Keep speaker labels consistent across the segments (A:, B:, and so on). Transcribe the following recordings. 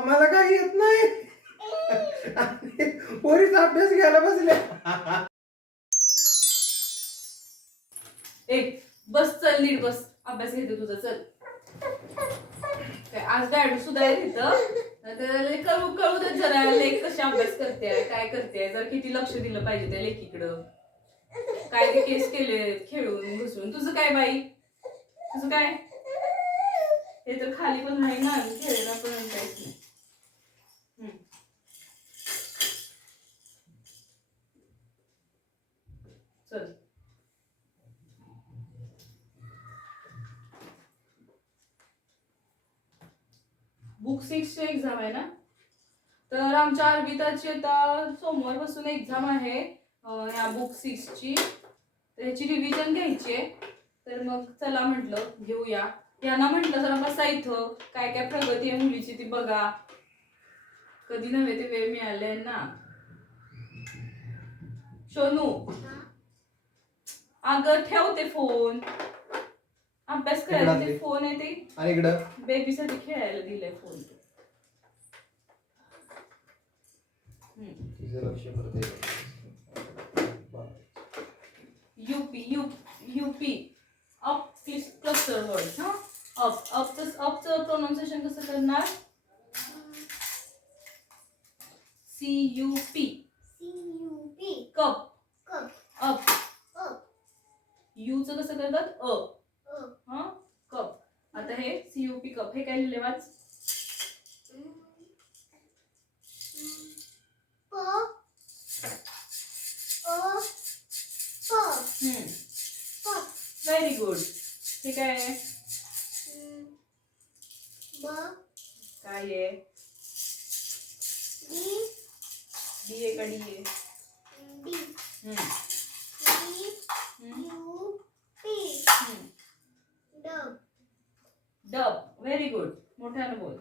A: मला काही येत नाही. पोरीचा अभ्यास घ्यायला बसल्या.
B: ए बस चल नीट बस. अभ्यास घेते तुझा चल. काय आज डॅड सुद्धा तिथं कळू कळू दे जरा. लेख कशी अभ्यास करते काय करते जर किती लक्ष दिलं पाहिजे त्या लेखीकडं काय ते केस केले खेळून घुसून. तुझं काय बाई? तुझं काय? हे तर खाली पण नाही ना खेळायला पण काहीच नाही हम्म. चल बुक सिक्सची एक्झाम आहे ना? तर आमच्या अर्विताची आता सोमवारपासून एक्झाम आहे या बुक सिक्सची तर ह्याची रिव्हिजन घ्यायची आहे. तर मग चला म्हटलं घेऊया. यांना म्हटलं जरा बसा इथं. काय काय प्रगती आहे मुलीची ती बघा. कधी नव्हे ते वेळ मिळाले ना. सोनू अगं ठेवते फोन अभ्यास करायला. फोन आहे ते. बेबीसाठी खेळायला दिलाय फोन हम्म.
A: तिचं लक्ष करते
B: UP U UP. Up cluster word हा? अप अपचं अपचं प्रोनाऊन्सिएशन कसं करणार? C U P
C: C-U-P.
B: Cup
C: Cup.
B: Up
C: Up.
B: यूचं कसं करतात? अ. हा? कप आता हे सी यू पी कप हे काय लिहिले वाच? व्हेरी गुड हे काय आहे
C: Mm. B.
B: काय आहे
C: D.
B: डी आहे का डी आहे
C: D.
B: हम्म,
C: D.
B: हम्म,
C: U. P.
B: हम्म.
C: Dub.
B: डब व्हेरी गुड मोठ्यानं बोल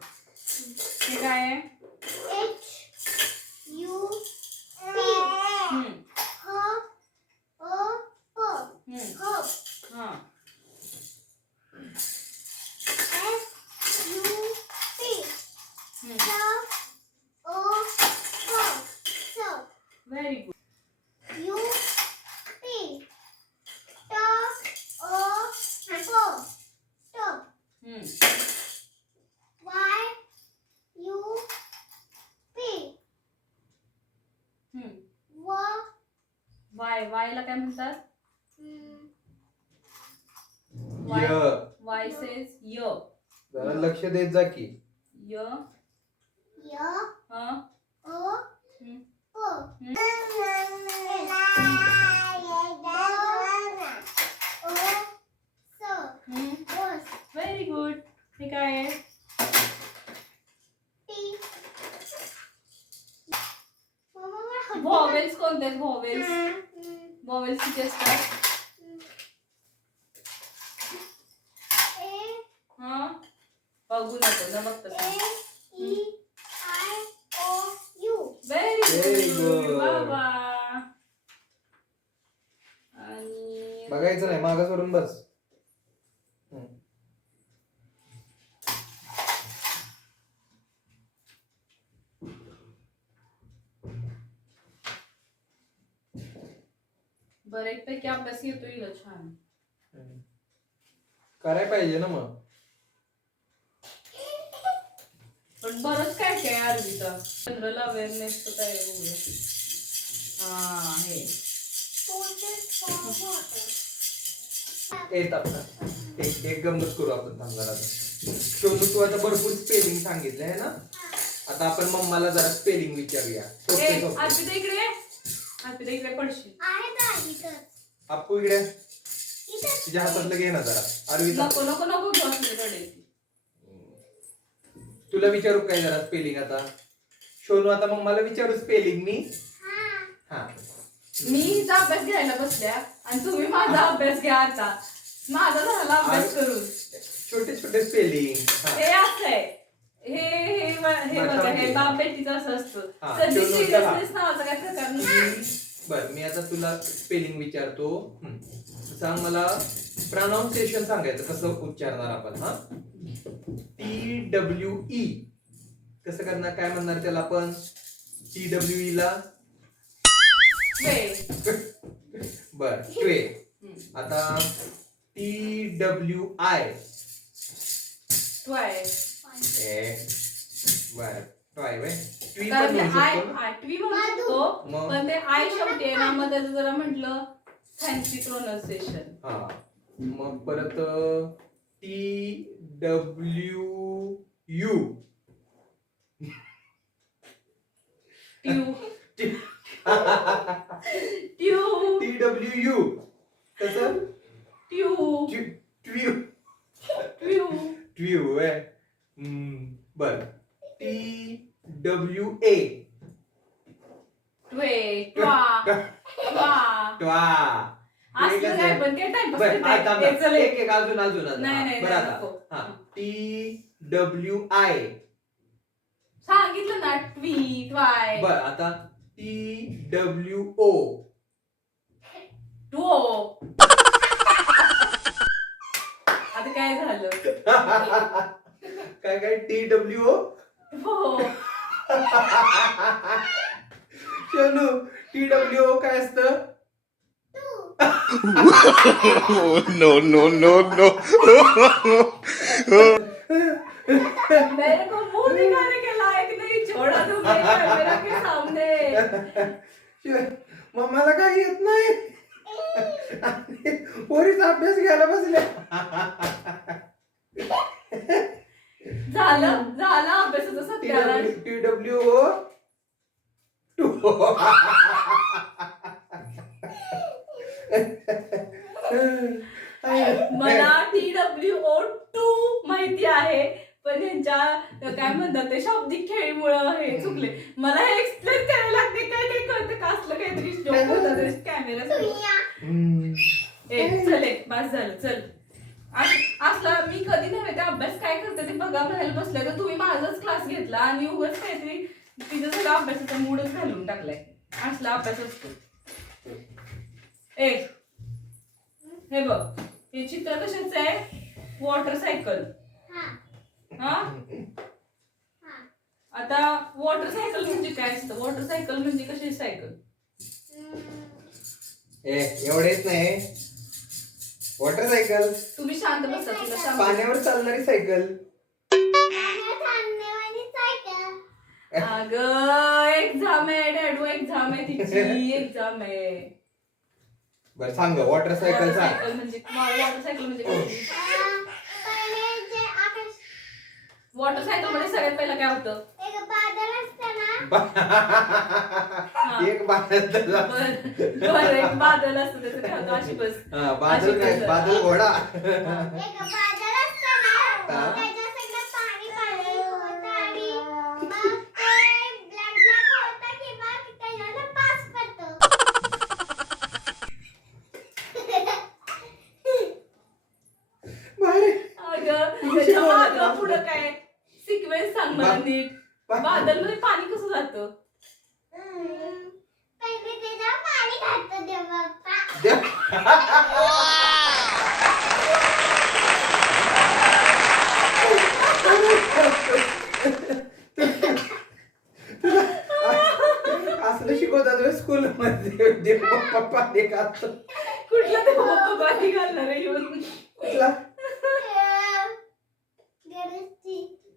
B: हे काय आहे
C: you
B: see.
C: Hmm.
B: वाय वायला काय म्हणतात. वाय
A: य.
B: वाय सेज य.
A: जरा लक्ष देत जा की.
B: य. ह. व्हेरी गुड हे काय आहे? व्हॉवेल्स कोणते व्हॉवेल्स व्हॉवेल्स किती असतात. हा बघू नको न बघता. Very good. बाबा आणि
A: बघायचं नाही मागास वरून बस
B: बऱ्यापैकी अभ्यास येतो हिला छान.
A: करायला पाहिजे ना मग.
B: पण बरंच काय काय अर्जिता? जनरल अवेअरनेस तर काय बघूया हा हे.
A: येत आपला. एक एक गंमत करू आपण थांबणार शोनू तू आता भरपूर स्पेलिंग सांगितलं आहे ना आता आपण मम्माला जरा स्पेलिंग विचारूया. सोपे सोपे.
B: इकडे ये. अर्पिता इकडे पडशील.
C: आहे
A: हातातलं घे ना जरा. अरविंद
B: नको नको नको घेऊ असले
A: तुला विचारू काय जरा स्पेलिंग आता? शोनू आता मम्माला विचारू स्पेलिंग मी?
C: हा.
A: हा.
B: मी हिचा अभ्यास घ्यायला बसल्या आणि तुम्ही माझा अभ्यास घ्या आता. माझा झाला अभ्यास करून.
A: छोटे छोटे स्पेलिंग
B: हे बेटीचं असं असतं.
A: हा,
B: सिरियसनेस नावाचा काय प्रकार नाही.
A: बर मी आता तुला स्पेलिंग विचारतो. सांग मला प्रनाऊन्सिएशन सांगायचं कसं उच्चारणार आपण हा? टी डब्ल्यू ई कसं करणार काय म्हणणार त्याला आपण? टी डब्ल्यू ई ला? बर ट्वे. आता टी डब्ल्यू आय
B: ट्वाय.
A: बर. ट्वाय वे ट्वी
B: कारण
A: पण
B: ते
A: म्हणू
B: आय
A: शकतो ना?
B: आठवी म्हणू शकतो
A: मग?
B: पण ते आय शेवटी आहे ना मग त्याचं जरा म्हटलं फॅन्सी प्रोनाउन्सिएशन
A: हा. मग परत टी डब्ल्यू यू
B: ट्यू ट्यू
A: टी डब्ल्यू यू कसं?
B: ट्यू ट्यू
A: ट्व्यू आहे बर टी डब्ल्यू ए
B: ट्वे ट्वा ट्वा
A: ट्वा
B: असलं काय पण काय टाइमपास
A: बर आता?
B: ते. चल
A: एक एक. अजून अजून अजून.
B: नाही,
A: हा,
B: नाही,
A: बरं
B: नाही,
A: आता.
B: नको.
A: हा. टी डब्ल्यू आय
B: सांगितलं ना ट्वी ट्वाय
A: बर आता टी डब्ल्यू ओ.
B: ट्वो आता काय झालं?
A: काय काय? टी डब्ल्यू ओ
B: हो.
A: शनू टी डब्ल्यू ओ काय असतं?
D: No, no, no, no.
B: मेरे को मुँह दिखाने के लायक नहीं छोड़ा तुमने कैमरा के सामने।
A: बसले
B: झालं झालं अभ्यासाचं सत्यानाश
A: टी डब्ल्यू ओ टू
B: पण यांच्या काय म्हणतात ते शाब्दिक खेळीमुळे हे चुकले. मला हे एक्सप्लेन करायला लागते. काय काय कळतं का? असलं काहीतरी joke होता कॅमेरा ए चल एक बस झालं चल. अस- असला मी कधी नव्हे ते अभ्यास काय करते ते बघा म्हणायला बसल्या तर तुम्ही माझाच क्लास घेतला आणि उगाच काहीतरी तिचं सगळं अभ्यासाचा मूडच घालून टाकलाय. असला अभ्यास असतो. ए हे बघ हे चित्र कशाचं आहे? Water cycle. हा? आता वॉटर सायकल म्हणजे काय असतं? वॉटर सायकल म्हणजे कशी सायकल
A: ए एवढेच नाही. वॉटर सायकल
B: तुम्ही शांत बसा तुला सांग
A: पाण्यावर चालणारी सायकल
B: अग एक्झाम आहे डॅडू एक्झाम आहे तिची एक्झाम आहे.
A: बर सांग वॉटर सायकल
B: वॉटर
A: सांग.
B: सायकल म्हणजे वॉटर सायकल म्हणजे काय? वॉटर सायकलमध्ये सगळ्यात पहिला काय होतं?
A: एक बादल
B: बर. बर एक बादल असतं त्याचं काय होतं? अशी बस.
A: हा, बादल काय? बादल घोडा
B: अगं त्याच्या मागं पुढं काय सिक्वेन्स सांग मला
A: बा-
B: नीट. बादलमध्ये पाणी कसं जातं.
A: असलं शिकवतात स्कूल मध्ये पप्पा पाणी घालतो.
B: कुठलं ते बाबा पाणी घालणार आहे येऊन
A: कुठला?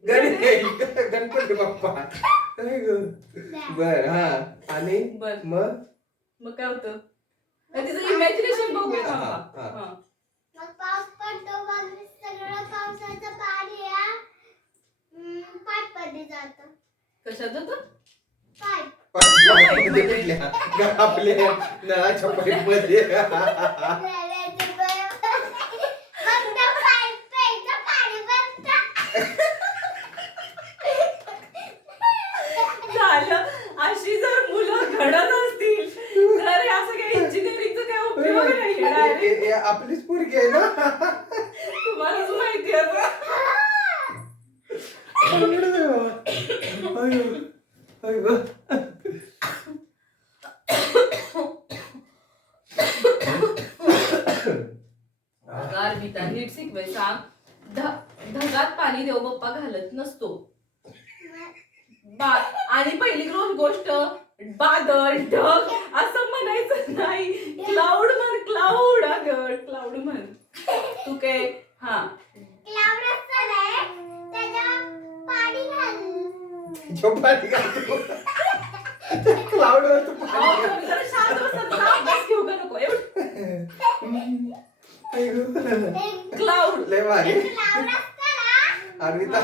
C: गणेशची
A: गणपती बाप्पा काय ग? बर हा आणि
B: बर
A: मग
B: मग काय होतं तर तिचं इमॅजिनेशन बघूया
A: हा,
B: थांबा.
A: हा.
B: हा.
C: मग पाऊस पडतो मग सगळं पावसाचं पाणी या पाईपमध्ये जात
B: कशात जातं
C: पाईप
A: कुठल्या? आपल्या नळाच्या पाईपमध्ये
C: नळाचं पाईप. मग त्या पाईप प्यायचं पाणी बंद.
B: झालं अशी जर मुलं घडत असतील तर हे असं काही इंजिनिअरिंगचं काय उपयोग नाही
A: हे- हे- हे आपलीच पोरगी आहे ना
B: तुम्हालाच माहिती आहे
A: अवघडच आहे बाबा. अयो, अयो.
B: गारविता नीट शिकवाय सांग ध- ढगात पाणी देव बाप्पा घालत नसतो. बा आणि पहिली गोष्ट बादल ढग असं म्हणायचं नाही. क्लाउड म्हण क्लाउड अगं क्लाउड म्हण. तू काय हा.
C: क्लाउड
B: शांत बसा, जरा अभ्यास घेऊ का नको? एवढं क्लाउड
A: लय भारी.
C: क्लाउड असतं ना
A: अर्विता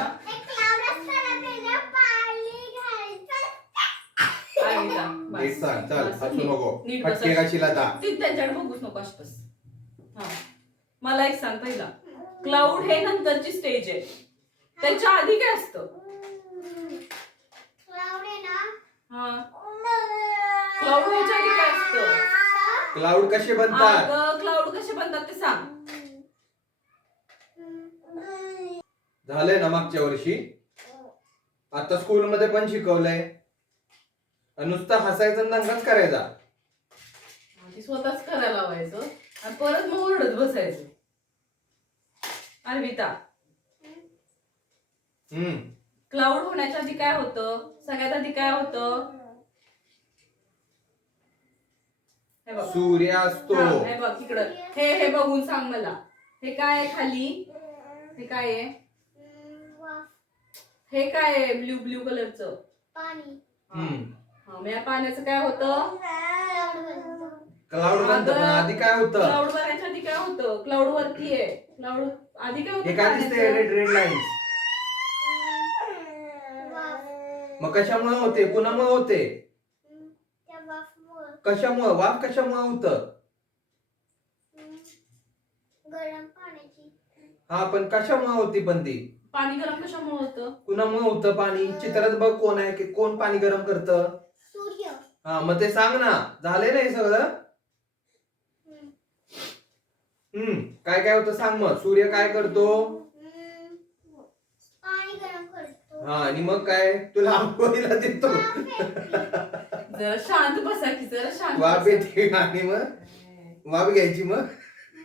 A: नीट सांग चल हसू नको.
B: नीट
A: फटके
B: बसा.
A: कशीला दा.
B: ती त्यांच्याकडे बघूच नको आसपास हा. मला एक सांग पहिला. क्लाउड हे नंतरची स्टेज आहे. त्याच्या आधी काय असतं?
C: क्लाउड
B: हा. व्हायच्या आधी काय असतं?
A: क्लाउड कसे बनतात?
B: क्लाउड कसे बनतात ते सांग.
A: झालंय ना मागच्या वर्षी? आता स्कूल मध्ये पण शिकवलंय. नुसतं हसायचं दंगाच करायचा.
B: स्वतःच करायला लावायचं आणि परत मग ओरडत बसायचं. अर्विता.
A: हम्म.
B: क्लाउड होण्याच्या आधी काय होतं? सगळ्यात आधी काय होतं? हे बघ.
A: सूर्य असतो.
B: हा, हे बघ इकडं. हे हे बघून सांग मला. हे काय आहे खाली? हे काय आहे? हे काय आहे ब्ल्यू ब्ल्यू कलरचं?
C: पाणी.
A: हम्म.
B: हा मग या पाण्याचं काय होतं?
C: क्लाउड बनतो
A: क्लाउड बनतं पण आधी काय होतं?
B: क्लाउड बनायच्या आधी काय होतं? क्लाउड वरती आहे. क्लाउड आधी काय
A: हे
B: होतं
A: काय दिसतंय? रेड रेड लाईन्स मग कशामुळे होते? कुणामुळे होते? कशामुळे? वाफ कशामुळे होतं?
C: गरम पाण्याची.
A: हा पण कशामुळे होती पण ती
B: पाणी गरम कशामुळे होतं?
A: कुणामुळे होतं पाणी? चित्रात बघ कोण आहे की कोण पाणी गरम करतं?
C: सूर्य.
A: हा मग ते सांग ना. झाले ना हे सगळं?
C: हम्म.
A: हम्म काय काय होतं सांग मग. सूर्य काय करतो?
C: हम्म. पाणी गरम करतो.
A: हा आणि मग काय? तुला आंघोळीला देतो.
C: वाफ येते.
B: जरा शांत बसा की जरा शांत
A: वाफ
B: बसा.
A: येते आणि मग? वाफ घ्यायची मग?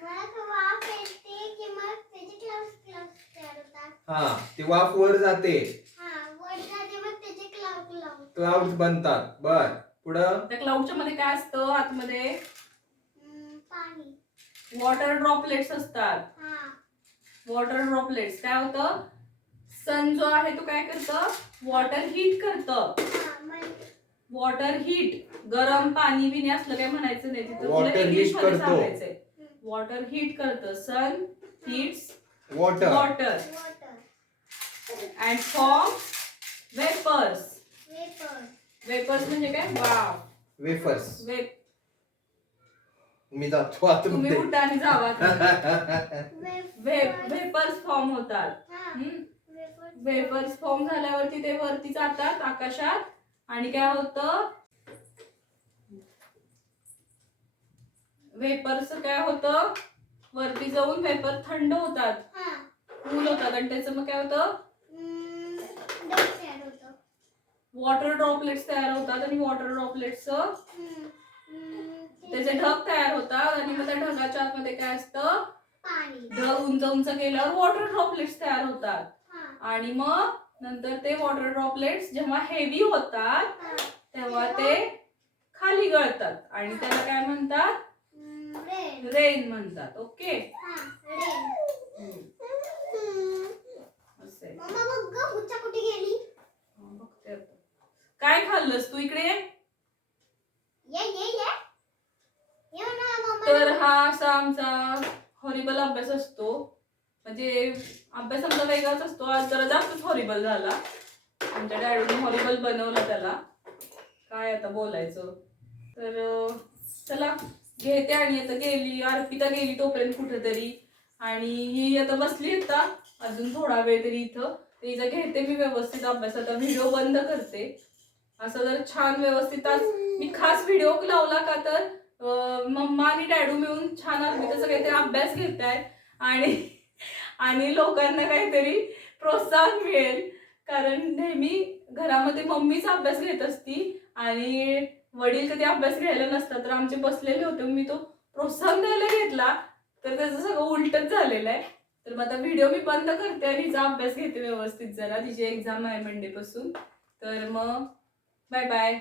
C: मग वाफ येते की मग त्याचे क्लाउड क्लाउड तयार होतात
A: हा ती वाफ वर जाते.
C: हा वर जाते मग त्याचे क्लाउड
A: बनतात. बर पुढं?
B: त्या क्लाउडच्या मध्ये काय असतं आतमध्ये?
C: पाणी.
B: वॉटर ड्रॉपलेट्स असतात.
C: हा.
B: वॉटर ड्रॉपलेट्स काय होतं? सन जो आहे तो काय करतं? वॉटर हीट करतं.
C: हा.
B: वॉटर हीट गरम पाणी बिणी असलं काय म्हणायचं नाही तिथं. तुला इंग्लिश
A: heat
B: मध्ये
A: करतो.
B: सांगायचंय. वॉटर हीट करतं. Sun heats
A: water.
B: Water. And form vapours
C: vapour
B: vapours म्हणजे काय? वाव
A: वेफर्स
B: वेप
A: मी जातो आता
B: तुम्ही
A: मध्ये.
B: उठा आणि जावा
C: वेपर
B: वेपर्स फॉर्म होतात.
C: हा.
B: वेपर्स फॉर्म झाल्यावरती ते वरती जातात आकाशात. आणि काय होतं? वेपर्स काय होतं? वरती जाऊन वेपर थंड होतात.
C: हा.
B: कूल होतात. आणि त्याचं मग काय होतं? वॉटर ड्रॉपलेट्स तयार होतात आणि वॉटर ड्रॉपलेट्स त्याचे ढग तयार होतात. आणि मग त्या ढगाच्या आतमध्ये काय असतं? ढग उंच उंच गेल्यावर वॉटर ड्रॉपलेट्स तयार होतात. आणि मग नंतर ते वॉटर ड्रॉपलेट्स जेव्हा हेवी होतात तेव्हा ते खाली गळतात. आणि त्याला काय म्हणतात?
C: रेन
B: म्हणतात. ओके. काय खाल्लंस तू इकडे? ये.
C: ये ये. ये ये ना मम्मा
B: तर हा असा आमचा हॉरिबल अभ्यास असतो. म्हणजे अभ्यास आमचा वेगळाच असतो. आज जरा जास्तच हॉरिबल झाला. आमच्या डॅडीने हॉरिबल बनवलं त्याला. काय आता बोलायचं? तर चला घेते आणि आता गेली. अर्पिता गेली तोपर्यंत कुठेतरी. आणि ही आता बसली आता. अजून थोडा वेळ तरी इथं. तिचा घेते मी व्यवस्थित अभ्यास. आता व्हिडिओ बंद करते. असं जर छान व्यवस्थित आज मी खास व्हिडिओ लावला का तर मम्मा आणि डॅडू मिळून छान अर्पिताचा काहीतरी अभ्यास घेत आहे आणि आणि लोकांना काहीतरी प्रोत्साहन मिळेल. कारण नेहमी घरामध्ये मम्मीच अभ्यास घेत असती आणि वडील कधी अभ्यास घ्यायला नसतात तर आमचे बसलेले होते मी तो प्रोत्साहन द्यायला घेतला तर त्याचं सगळं उलटच झालेलं आहे. तर मग आता व्हिडिओ मी बंद करते आणि हिचा अभ्यास घेते व्यवस्थित जरा तिची एक्झाम आहे मंडेपासून. तर मग बाय बाय